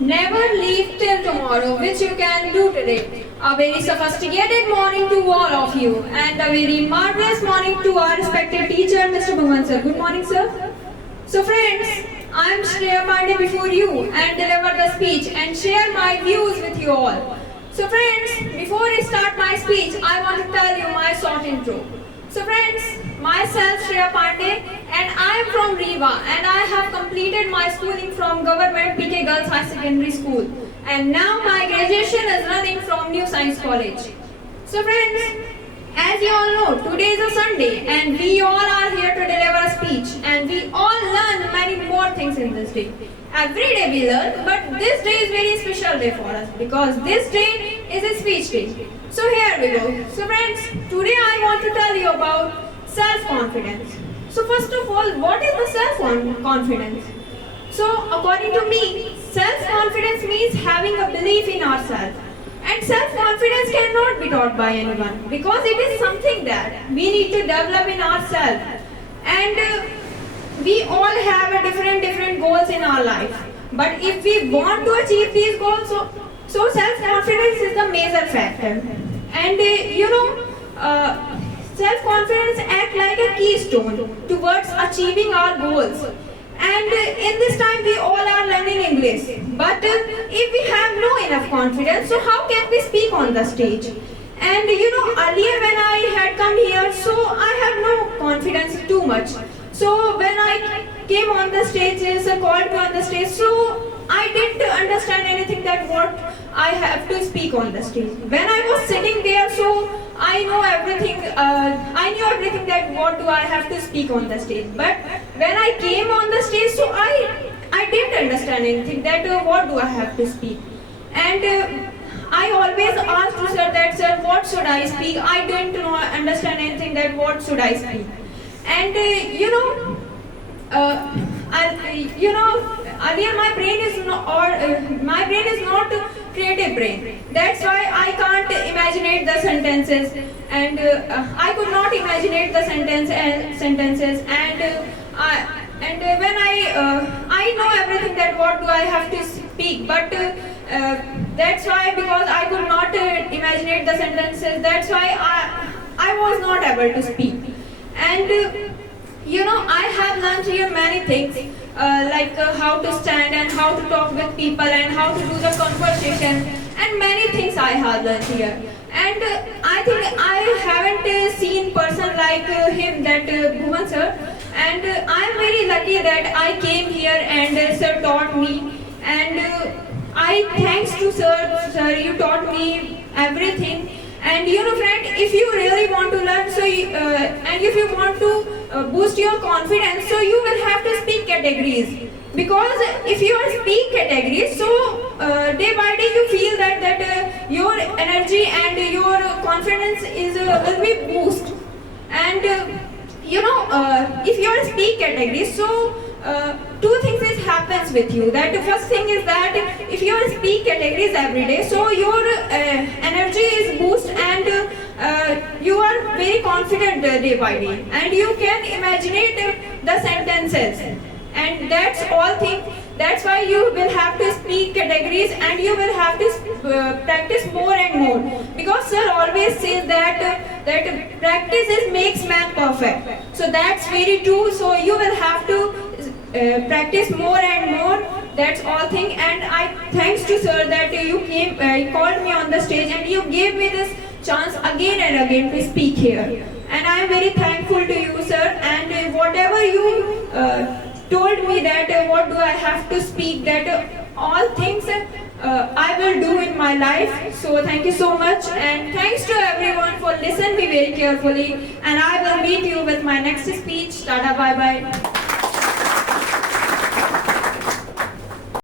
Never leave till tomorrow, which you can do today. A very sophisticated morning to all of you, and a very marvelous morning to our respected teacher, Mr. Bhuvan sir. Good morning, sir. So friends, I am Shreya Pandey before you and deliver the speech and share my views with you all. So friends, before I start my speech, I want to tell you my short intro. So friends, myself Shreya Pandey and I am from Rewa and I have completed my schooling from Government PK Girls High Secondary School and now my graduation is running from New Science College. So friends, as you all know, today is a Sunday and we all are here to deliver a speech and we all learn many more things in this day. Every day we learn, but this day is very special day for us because this day is a speech day. So here we go. So friends, today I want to tell you about self-confidence. So first of all, what is the self-confidence? So according to me, self-confidence means having a belief in ourselves. And self-confidence cannot be taught by anyone because it is something that we need to develop in ourselves. And we all have a different goals in our life. But if we want to achieve these goals, so self-confidence is the major factor. And self-confidence acts like a keystone towards achieving our goals. And in this time we all are learning English. But if we have no enough confidence, so how can we speak on the stage? And earlier when I had come here, so I have no confidence too much. So when I came on the stage, sir called me on the stage, so I didn't understand anything that what I have to speak on the stage. When I was sitting there, so I know everything. I knew everything that what do I have to speak on the stage. But when I came on the stage, so I didn't understand anything that what do I have to speak. And I always asked to sir that sir, what should I speak? I didn't understand anything that what should I speak. And earlier my brain is not creative brain. That's why I can't imaginate the sentences, and I could not imaginate the sentences. And when I know everything that what do I have to speak, but that's why because I could not imaginate the sentences. That's why I was not able to speak. And I have learned here many things like how to stand and how to talk with people and how to do the conversation and many things I have learned here. And I think I haven't seen person like him, that Bhuvan sir. And I am very lucky that I came here and sir taught me. And I thanks to sir, you taught me everything. And friend, if you really want to learn, so and if you want to boost your confidence, so you will have to speak categories. Because if you are speak categories, so day by day you feel that your energy and your confidence is will be boost. And if you are speak categories, so two things happens with you. That the first thing is that if you are speak categories every day, so your energy is boost and you are very confident day by day, and you can imaginate the sentences, and that's all thing. That's why you will have to speak categories and you will have to practice more and more, because sir always says that practice makes man perfect. So that's very true. So you will have to practice more and more. That's all thing. And I thanks to sir that you came, called me on the stage and you gave me this chance again and again to speak here. And I am very thankful to you, sir. And whatever you told me that what do I have to speak, that all things I will do in my life. So thank you so much, and thanks to everyone for listening me very carefully. And I will meet you with my next speech. Tada, bye bye.